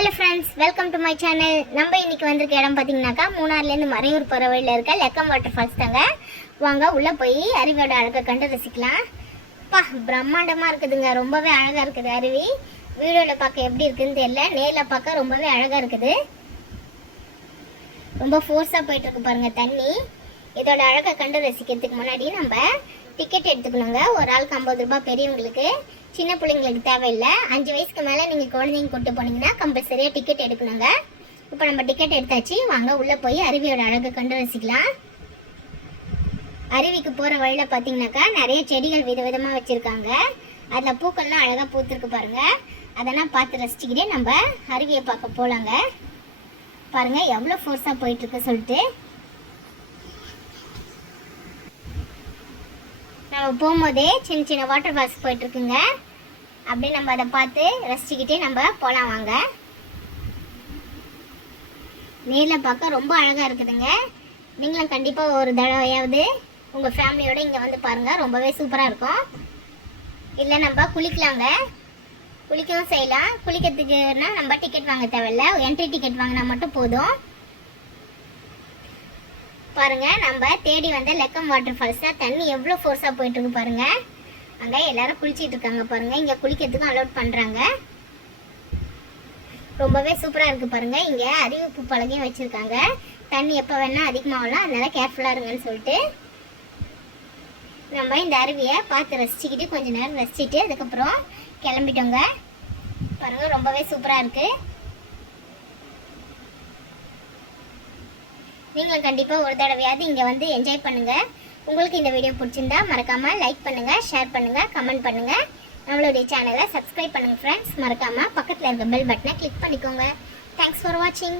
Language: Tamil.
Hello friends, welcome to my channel. நம்ம இன்னைக்கு வந்திருக்க இடம் பார்த்தீங்கன்னாக்கா மூணார்லேருந்து மறையூர் போகிற வழியில் இருக்க லெக்கம் வாட்டர் ஃபால்ஸ் தாங்க. வாங்க உள்ளே போய் அருவியோட அழகை கண்டு ரசிக்கலாம். பிரம்மாண்டமாக இருக்குதுங்க, ரொம்பவே அழகாக இருக்குது அருவி. வீடியோவில் பார்க்க எப்படி இருக்குதுன்னு தெரியல, நேரில் பார்க்க ரொம்பவே அழகாக இருக்குது. ரொம்ப ஃபோர்ஸாக போயிட்டுருக்கு பாருங்கள் தண்ணி. இதோட அழகை கண்டு ரசிக்கிறதுக்கு முன்னாடி நம்ம டிக்கெட் எடுத்துக்கணுங்க. ஒரு ஆளுக்கு 50 ரூபாய், பெரியவங்களுக்கு. சின்ன பிள்ளைங்களுக்கு தேவையில்லை. 5 வயசுக்கு மேலே நீங்கள் குழந்தைங்க கூட்டு போனீங்கன்னா கம்பல்சரியாக டிக்கெட் எடுக்கணுங்க. இப்போ நம்ம டிக்கெட் எடுத்தாச்சு, வாங்க உள்ளே போய் அருவியோட அழகை கண்டு ரசிக்கலாம். அருவிக்கு போகிற வழியில் பார்த்தீங்கன்னாக்கா நிறைய செடிகள் விதவிதமாக வச்சுருக்காங்க. அதில் பூக்கள்லாம் அழகாக பூத்துருக்கு பாருங்கள். அதெல்லாம் பார்த்து ரசிச்சுக்கிட்டே நம்ம அருவியை பார்க்க போகலாங்க. பாருங்கள் எவ்வளோ ஃபோர்ஸாக போயிட்டுருக்கு சொல்லிட்டு. நம்ம போகும்போதே சின்ன சின்ன வாட்டர் ஃபால்ஸ் போயிட்டுருக்குங்க. அப்படியே நம்ம அதை பார்த்து ரசிச்சுக்கிட்டே நம்ம போகலாம் வாங்க. நேரில் பார்க்க ரொம்ப அழகாக இருக்குதுங்க. நீங்களும் கண்டிப்பாக ஒரு தடவையாவது உங்கள் ஃபேமிலியோடு இங்கே வந்து பாருங்கள், ரொம்பவே சூப்பராக இருக்கும். இல்லை நம்ம குளிக்கலாங்க, குளிக்கவும் செய்யலாம். குளிக்கிறதுக்குன்னா நம்ம டிக்கெட் வாங்க தேவையில்லை, என்ட்ரி டிக்கெட் வாங்கினா மட்டும் போதும். பாருங்க, நம்ம தேடி வந்த லெக்கம் வாட்டர் ஃபால்ஸ் தான். தண்ணி எவ்வளோ ஃபோர்ஸாக போயிட்டு இருக்கு பாருங்க. அங்கே எல்லாரும் குளிச்சிட்டு இருக்காங்க பாருங்க. இங்கே குளிக்கிறதுக்கும் அலோட் பண்ணுறாங்க. ரொம்பவே சூப்பராக இருக்குது பாருங்க. இங்கே அறிவிப்பு பலகையும் வச்சுருக்காங்க. தண்ணி எப்போ வேணால் அதிகமாகலாம், அதனால கேர்ஃபுல்லாக இருங்கன்னு சொல்லிட்டு. நம்ம இந்த அருவியை பார்த்து ரசிச்சுக்கிட்டு கொஞ்ச நேரம் ரசிச்சுட்டு அதுக்கப்புறம் கிளம்பிட்டோங்க. பாருங்க ரொம்பவே சூப்பராக இருக்குது. நீங்களும் கண்டிப்பாக ஒரு தடவையாவது இங்கே வந்து என்ஜாய் பண்ணுங்கள். உங்களுக்கு இந்த வீடியோ பிடிச்சிருந்தா மறக்காமல் லைக் பண்ணுங்கள், ஷேர் பண்ணுங்கள், கமெண்ட் பண்ணுங்கள். நம்மளுடைய சேனலை சப்ஸ்கிரைப் பண்ணுங்கள் ஃப்ரெண்ட்ஸ். மறக்காமல் பக்கத்தில் இருக்க பெல் பட்டனை கிளிக் பண்ணிக்கோங்க. தேங்க்ஸ் ஃபார் வாட்சிங்.